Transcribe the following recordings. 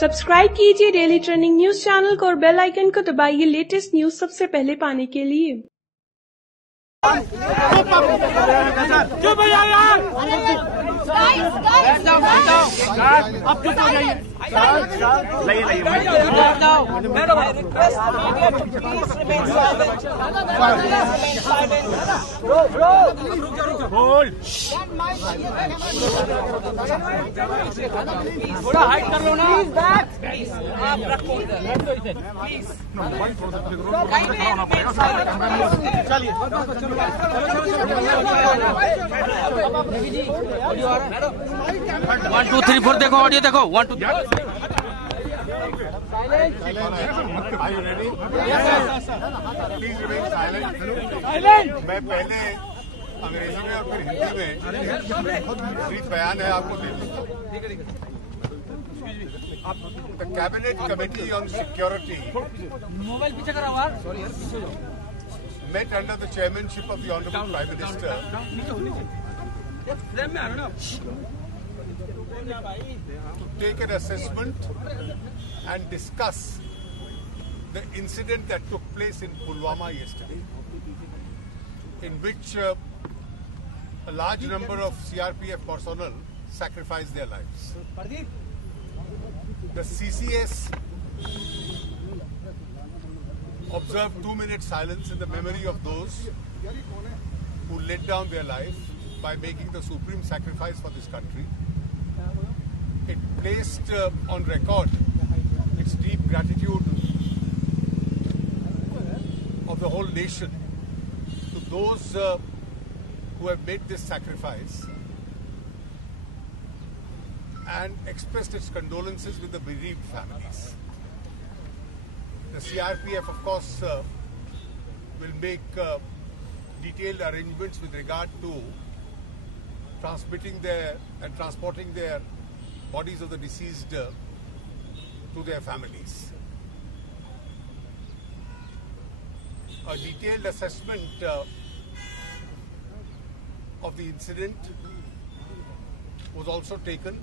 Subscribe कीजिए daily trending news channel को और बेल आइकन को दबाइए लेटेस्ट न्यूज सबसे पहले पाने के लिए। चुप हो जाओ यार। अब चुप हो जाइए। थोड़ा हाइट कर लो ना। आप रखो प्लीज। चलिए 1 2 3 4 देखो, ऑडियो देखो 1 2 Are you ready? Please remain silent. मैं पहले अंग्रेजी में और फिर हिंदी में ब्रीफ बयान है आपको दे दूँ। The Cabinet Committee on Security met under the chairmanship of the Honorable Prime Minister to take an assessment and discuss the incident that took place in Pulwama yesterday, in which a large number of CRPF personnel sacrificed their lives. The CCS observed 2-minute silence in the memory of those who laid down their life by making the supreme sacrifice for this country. It placed on record its deep gratitude of the whole nation to those who have made this sacrifice and expressed its condolences with the bereaved families. The CRPF, of course, will make detailed arrangements with regard to transmitting and transporting their bodies of the deceased to their families. A detailed assessment of the incident was also taken.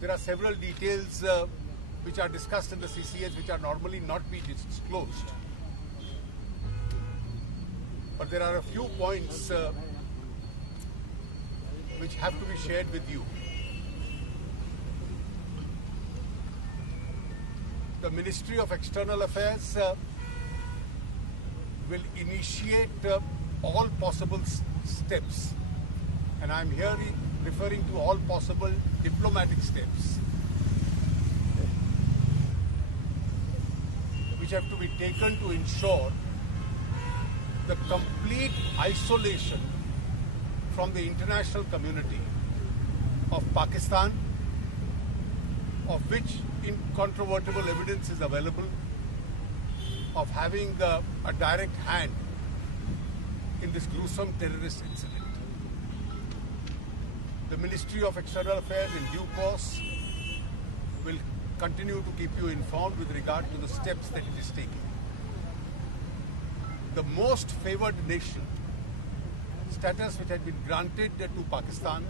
There are several details which are discussed in the CCS which are normally not be disclosed. But there are a few points which have to be shared with you. The Ministry of External Affairs will initiate all possible steps, and I am here referring to all possible diplomatic steps which have to be taken to ensure the complete isolation from the international community of Pakistan, of which incontrovertible evidence is available of having a direct hand in this gruesome terrorist incident. The Ministry of External Affairs in due course will continue to keep you informed with regard to the steps that it is taking. The most favored nation status which had been granted to Pakistan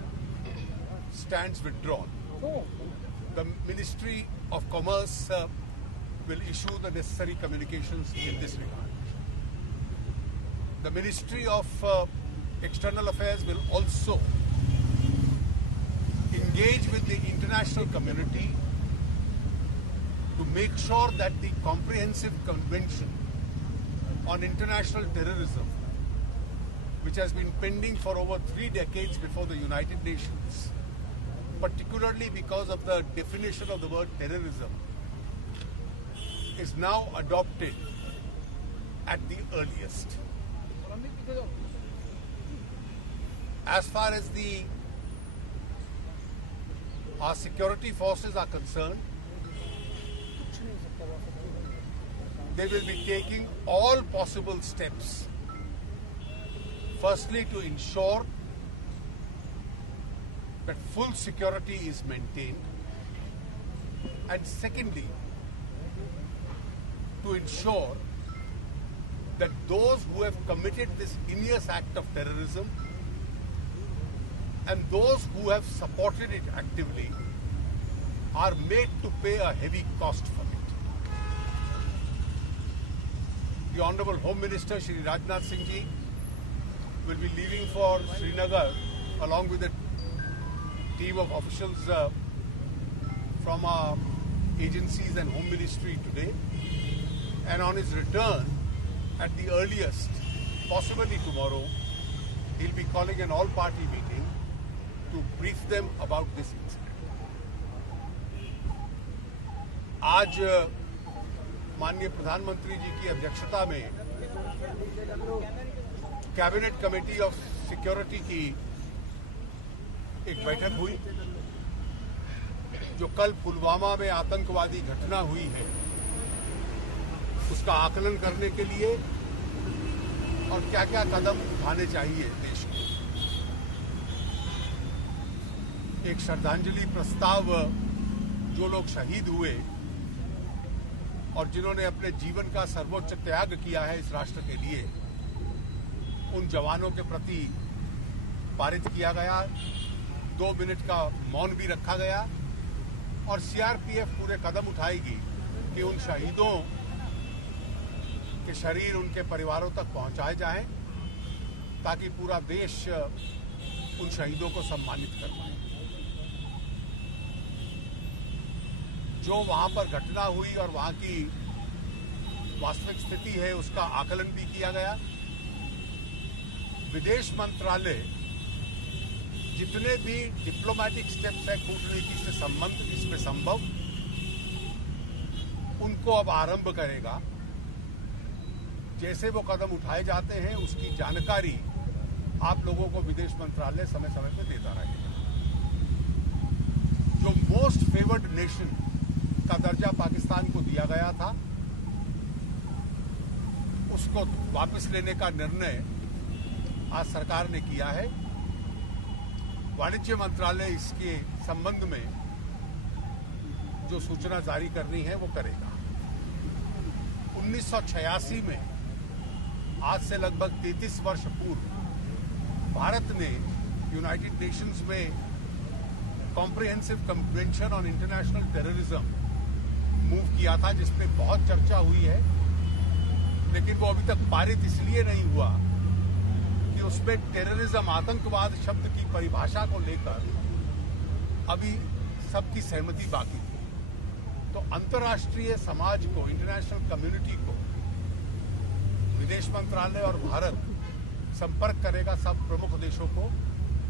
stands withdrawn. The Ministry of Commerce will issue the necessary communications in this regard. The Ministry of External Affairs will also engage with the international community to make sure that the Comprehensive Convention on International Terrorism, which has been pending for over 3 decades before the United Nations, particularly because of the definition of the word terrorism, is now adopted at the earliest. As far as our security forces are concerned, they will be taking all possible steps. Firstly, to ensure that full security is maintained, and secondly, to ensure that those who have committed this heinous act of terrorism and those who have supported it actively are made to pay a heavy cost for it. The Honorable Home Minister Shri Rajnath Singh ji will be leaving for Srinagar along with a team of officials from our agencies and Home Ministry today. And on his return, at the earliest, possibly tomorrow, he'll be calling an all-party meeting to brief them about this incident. आज माननीय प्रधानमंत्री जी की अध्यक्षता में cabinet committee of security की एक बैठक हुई, जो कल पुलवामा में आतंकवादी घटना हुई है उसका आकलन करने के लिए और क्या क्या कदम उठाने चाहिए देश को। एक श्रद्धांजलि प्रस्ताव जो लोग शहीद हुए और जिन्होंने अपने जीवन का सर्वोच्च त्याग किया है इस राष्ट्र के लिए, उन जवानों के प्रति पारित किया गया। 2 मिनट का मौन भी रखा गया और सीआरपीएफ पूरे कदम उठाएगी कि उन शहीदों के शरीर उनके परिवारों तक पहुंचाए जाएं, ताकि पूरा देश उन शहीदों को सम्मानित कर पाए। जो वहां पर घटना हुई और वहां की वास्तविक स्थिति है उसका आकलन भी किया गया। विदेश मंत्रालय जितने भी डिप्लोमेटिक स्टेप्स है कूटनीति से संबंध इसमें संभव, उनको अब आरंभ करेगा। जैसे वो कदम उठाए जाते हैं उसकी जानकारी आप लोगों को विदेश मंत्रालय समय समय पर देता रहेगा। जो मोस्ट फेवर्ड नेशन का दर्जा पाकिस्तान को दिया गया था, उसको वापस लेने का निर्णय आज सरकार ने किया है। वाणिज्य मंत्रालय इसके संबंध में जो सूचना जारी करनी है वो करेगा। 1986 में, आज से लगभग 33 वर्ष पूर्व, भारत ने यूनाइटेड नेशंस में comprehensive convention on international terrorism move किया था, जिसपे बहुत चर्चा हुई है, लेकिन वो अभी तक पारित इसलिए नहीं हुआ कि उसमें टेररिज्म, आतंकवाद शब्द की परिभाषा को लेकर अभी सबकी सहमति बाकी थी। तो अंतर्राष्ट्रीय समाज को, इंटरनेशनल कम्युनिटी को विदेश मंत्रालय और भारत संपर्क करेगा सब प्रमुख देशों को,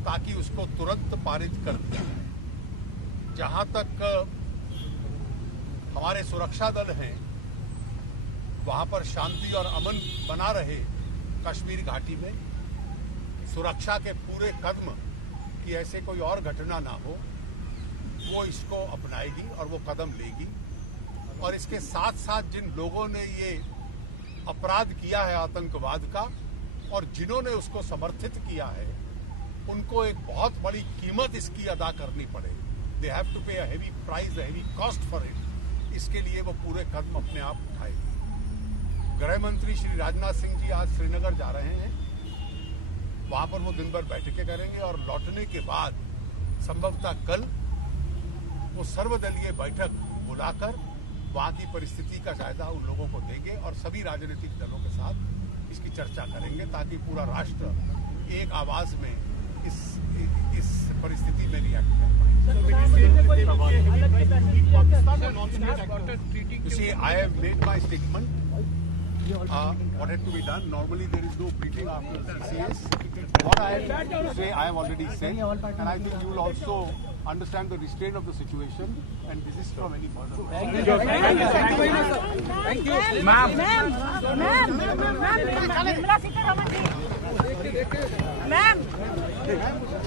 ताकि उसको तुरंत पारित कर दिया जाए। जहां तक हमारे सुरक्षा दल हैं, वहां पर शांति और अमन बना रहे कश्मीर घाटी में, सुरक्षा के पूरे कदम कि ऐसे कोई और घटना ना हो, वो इसको अपनाएगी और वो कदम लेगी। और इसके साथ साथ जिन लोगों ने ये अपराध किया है आतंकवाद का और जिन्होंने उसको समर्थित किया है, उनको एक बहुत बड़ी कीमत इसकी अदा करनी पड़ेगी। दे हैव टू पे a heavy price, a heavy cost for it. इसके लिए वो पूरे कदम अपने आप उठाएगी। गृह मंत्री श्री राजनाथ सिंह जी आज श्रीनगर जा रहे हैं। वहां पर वो दिन भर बैठकें करेंगे और लौटने के बाद संभवतः कल वो सर्वदलीय बैठक बुलाकर वहां की परिस्थिति का जायजा उन लोगों को देंगे और सभी राजनीतिक दलों के साथ इसकी चर्चा करेंगे, ताकि पूरा राष्ट्र एक आवाज में इस परिस्थिति में रिएक्ट कर पाए। You see, I have made my statement. What had to be done? Normally there is no briefing after CCS. What I have to say, I have already said, and I think you will also understand the restraint of the situation and desist from any further. Thank you very much, sir. Thank you, ma'am. Ma'am. Ma'am.